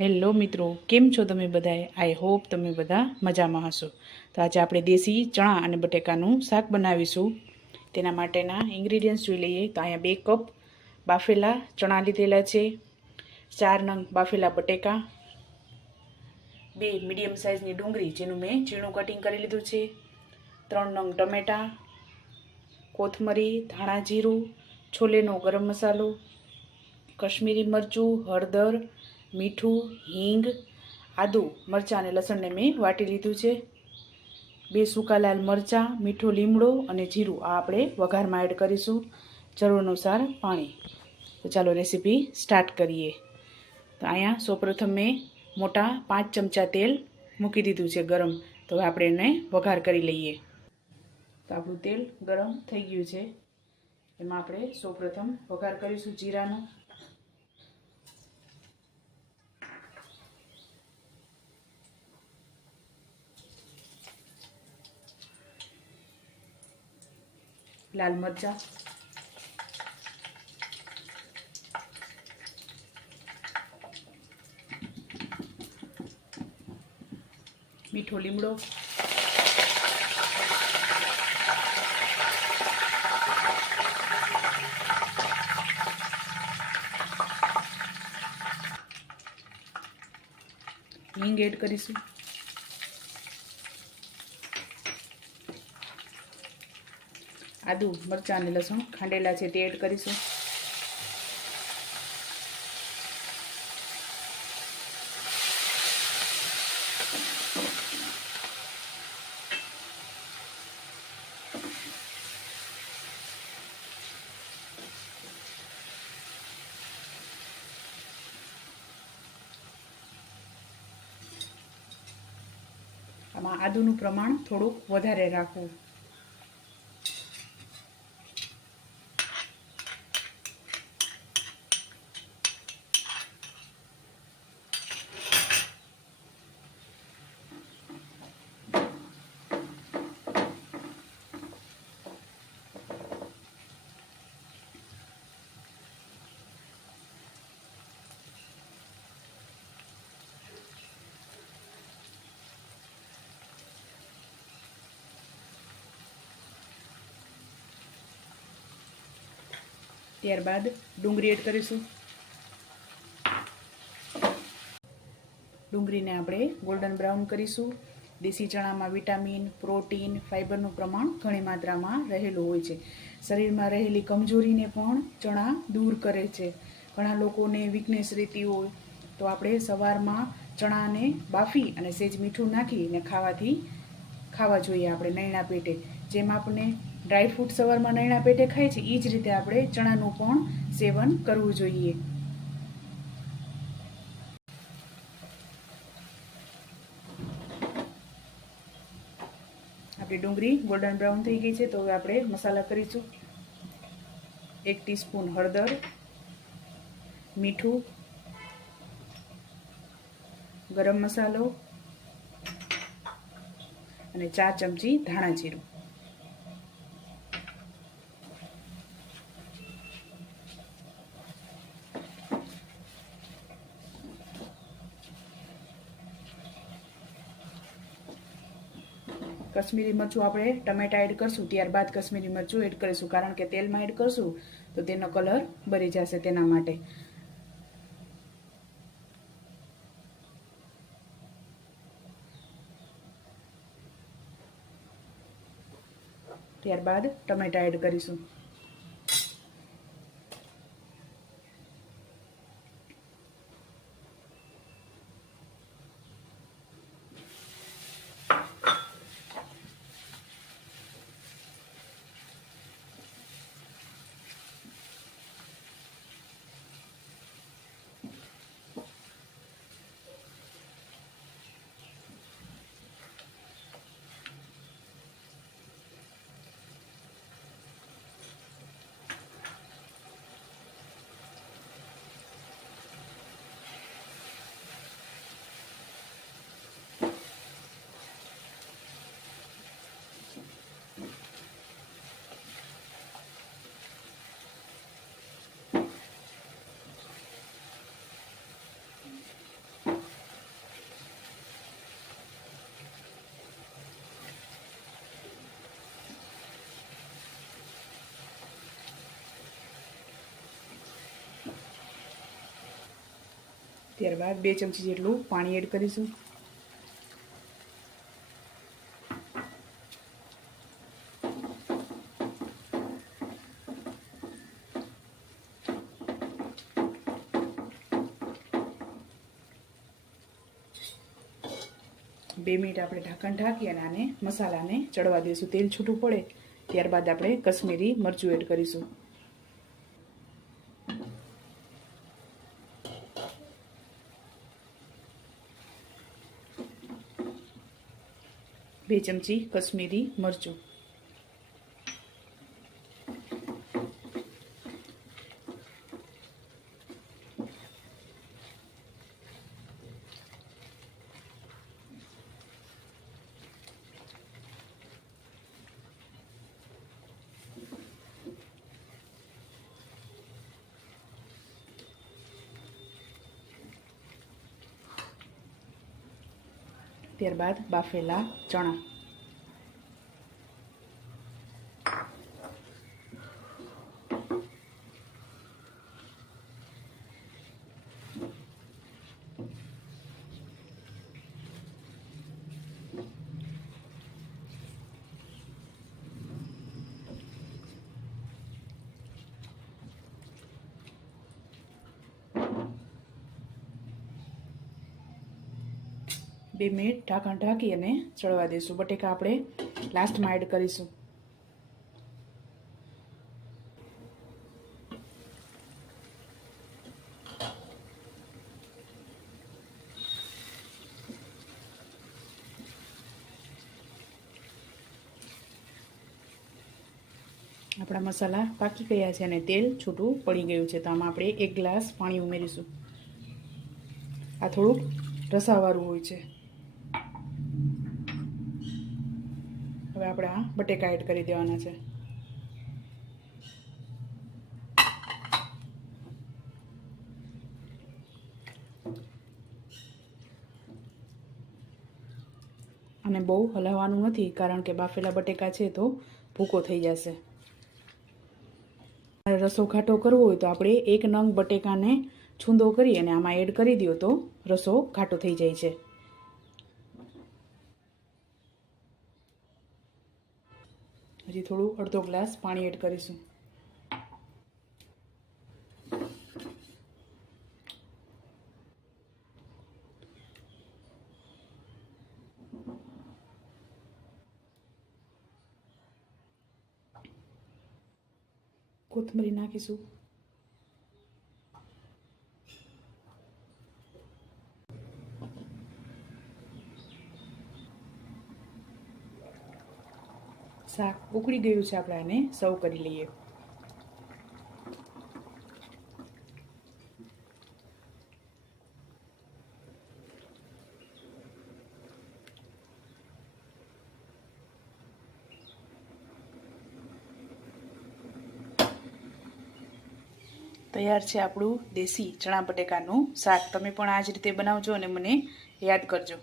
Hello મિત્રો, કેમ છો તમે બધાએ આઈ હોપ તમે બધા મજામાં હશો. તો આજે આપણે દેશી ચણા અને બટેકાનું શાક બનાવીશું. તેના માટેના ઇન્ગ્રીડિયન્ટ્સ જોઈ લઈએ. તો અહીંયા બે કપ બાફેલા ચણા લીધેલા છે. ચાર નંગ બાફેલા બટેકા. બે મીડિયમ સાઇઝની ડુંગળી જેનું મેં ઝીણું કટિંગ કરી લીધું છે. ત્રણ નંગ ટમેટાં. કોથમરી, ધાણા જીરું, છોલેનો ગરમ મસાલો, કશ્મીરી મરચું, હળદર મીઠું, હિંગ આદુ મરચાં અને લસણને મેં વાટી લીધું છે. બે સૂકા લાલ મરચાં, મીઠો લીમડો અને જીરું આ આપણે વઘારમાં એડ કરીશું જરૂર અનુસાર પાણી. તો ચાલો રેસીપી સ્ટાર્ટ કરીએ. તો અહીંયા સૌપ્રથમ મેં મોટા પાંચ ચમચા તેલ મૂકી દીધું છે ગરમ. તો હવે આપણે એને વઘાર કરી લઈએ. તો આપણું તેલ ગરમ થઈ ગયું છે. એમાં આપણે સૌપ્રથમ વઘાર કરીશું જીરાનો. લાલ મરચાં મીઠો લીમડો હિંગ એડ કરીશું આદુ, મરચાં અને લસણ ખાંડેલા છે તે એડ કરીશું. આમાં આદુનું પ્રમાણ થોડુંક વધારે રાખવું. ત્યારબાદ ડુંગળી એડ કરીશું. ડુંગળીને આપણે ગોલ્ડન બ્રાઉન કરીશું. દેશી ચણામાં વિટામિન, પ્રોટીન, ફાઇબરનું પ્રમાણ ઘણી માત્રામાં રહેલું હોય છે. શરીરમાં રહેલી કમજોરીને પણ ચણા દૂર કરે છે. ઘણા લોકોને વીકનેસ રહેતી હોય તો આપણે સવારમાં ચણાને બાફી અને સેજ મીઠું નાખીને ખાવાથી ખાવા જોઈએ આપણે નૈણા પેટે, જેમ આપણે ડ્રાય ફ્રૂટ સવારમાં નૈણા પેટે ખાય છે એ જ રીતે આપણે ચણાનું પણ સેવન કરવું જોઈએ. આપણી ડુંગળી ગોલ્ડન બ્રાઉન થઈ ગઈ છે, તો હવે આપણે મસાલા કરીશું. એક ટીસ્પૂન હળદર, મીઠું, ગરમ મસાલો અને ચાર ચમચી ધાણા જીરું. કશ્મીરી મરચું આપણે ટમેટા એડ કરશું, ત્યારબાદ કશ્મીરી મરચું એડ કરીશું. કારણ કે તેલમાં એડ કરશું, તો તેનો કલર બળી જશે તેના માટે. ત્યારબાદ ટમેટા એડ કરીશું. ત્યારબાદ બે ચમચી જેટલું પાણી એડ કરીશું. બે મિનિટ આપણે ઢાંકણ ઢાંકી અને આને મસાલાને ચડવા દઈશું. તેલ છૂટું પડે, ત્યારબાદ આપણે કશ્મીરી મરચું એડ કરીશું. બે ચમચી કશ્મીરી મરચું. ત્યારબાદ બાફેલા ચણા. બે મિનિટ ઢાંકણ ઢાંકી અને ચડવા દઈશું. બટેકા આપણે લાસ્ટમાં એડ કરીશું. આપણા મસાલા પાકી ગયા છે અને તેલ છૂટું પડી ગયું છે. તો આમાં આપણે એક ગ્લાસ પાણી ઉમેરીશું. આ થોડુંક રસાવાળું હોય છે. હવે આપણે આ બટેકા એડ કરી દેવાના છે. અને બહુ હલાવવાનું નથી, કારણ કે બાફેલા બટેકા છે તો ભૂકો થઈ જશે. રસો ઘાટો કરવો હોય તો આપણે એક નંગ બટેકાને છૂંદો કરી અને આમાં એડ કરી દો તો રસો ઘાટો થઈ જાય છે. હજી થોડું અડધો ગ્લાસ પાણી એડ કરીશું. કોથમરી નાખીશું. શાક ઉકળી ગયું છે આપણે આને સર્વ કરી લઈએ. તૈયાર છે આપણું દેશી ચણા બટેકાનું શાક. તમે પણ આ જ રીતે બનાવજો અને મને યાદ કરજો.